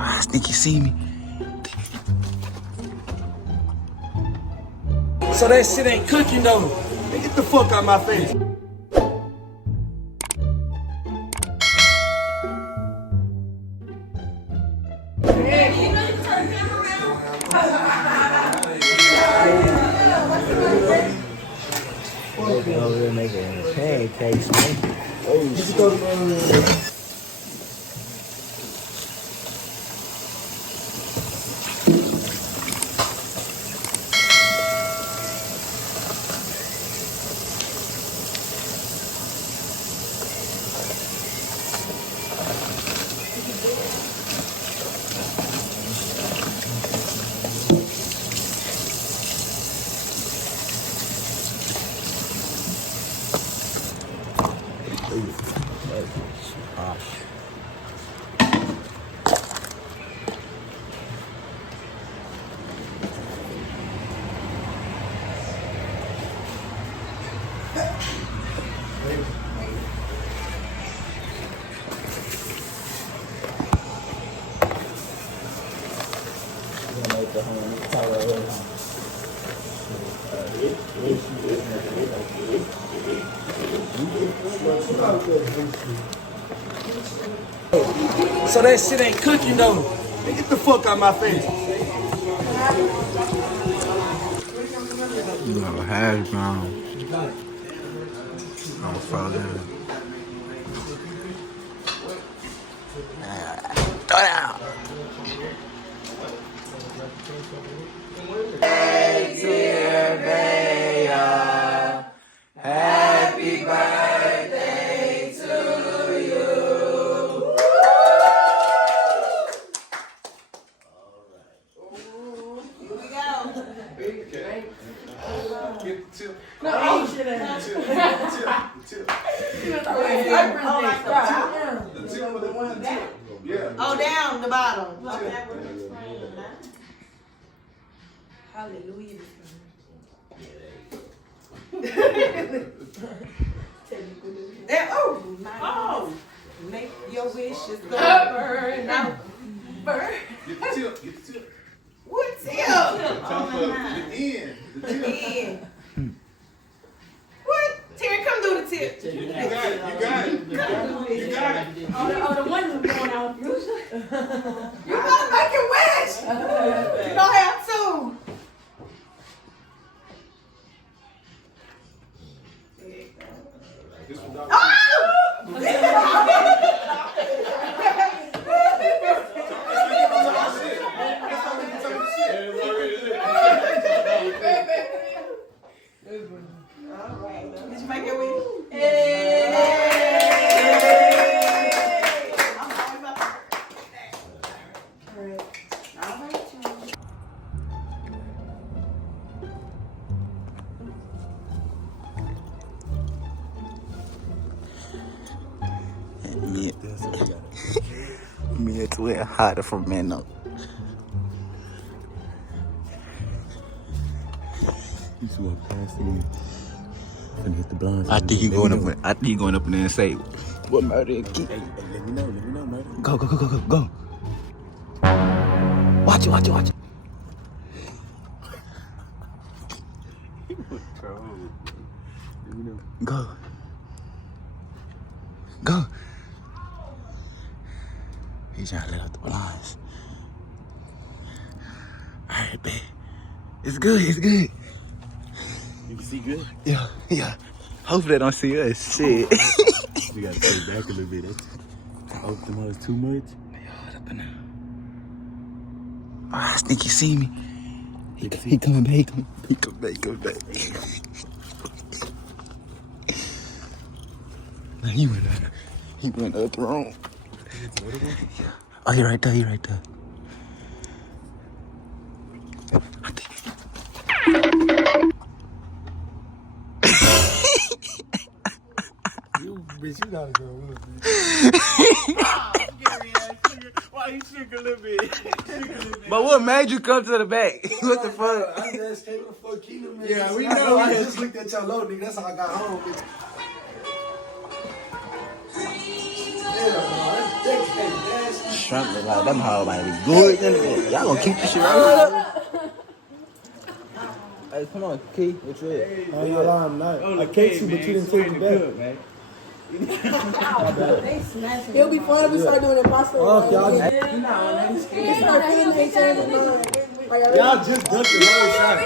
I think he see me. So that shit ain't cooking though. Man, get the fuck out my face. Over there making pancakes, man. Oh, So that shit ain't cooking though. Man, get the fuck out my face. No, hash brown. I'm falling. Throw down. Hey, dear Bea, happy birthday to you. Get the tip. No, shit. The tip of the one tip. Yeah. Oh, down the bottom. Hallelujah. Oh, make your wishes go burn out. Burn. Get the tip. Get the tip. What tip? Top of the end. The tip. What? Terry, come do the tip. You got it. You got it. You got it. Oh, the one was going out. You gotta make your wish. You don't have to. This one, dog. Did you make your wish? Me and Twin harder from men up. You just walk past him. Finna hit the blinds. I think you going up. I think you going up in there and say, "What murder?" Hey, let me know, murder. Go, go, go, go, go, go. Watch it, watch it, watch it. Go. Go. He's trying to let out the blinds. Alright, babe. It's good, it's good. You can see good? Yeah, yeah. Hopefully they don't see us. Shit. You gotta stay back a little bit. That's optimized too much. Oh, I think he see me. He coming back. He coming back. He coming back. Now he went up the room. Oh, he right there. He right there. I think. Bitch, you gotta go with me. Why you shook a little bit? But what made you come to the back? What the fuck? I just came to fuck Keelan, man. Yeah, we I know. I just looked at your low, nigga. That's how I got home. Bitch. Yeah, bro. That came nasty. shrimp look like them hoe might be good. Y'all gonna keep this shit right here? Hey, come on, Key. What you at? I ain't gonna lie, I'm not. I can't see, but you didn't take it back. It'll be fun if we start doing impossible. Fuck, y'all just, y'all just ducked the whole shot.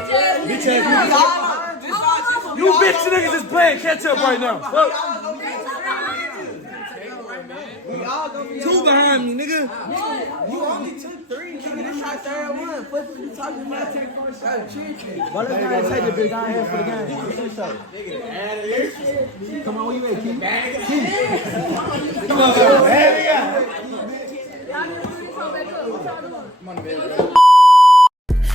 Bitch ass niggas. You bitch niggas is playing catch up right now. Fuck. Two behind me, nigga. You only took 3, nigga. This our third one. What you talking about? Why let me take the big iron for the game? Come on, where you at, Keith? Come on,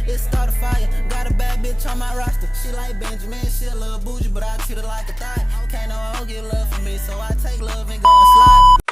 It started fire, got a bad bitch on my roster. She like Benjamin, she a little bougie, but I treat her like a thot. Can't no hoe get love from me, so I take love and go and slide.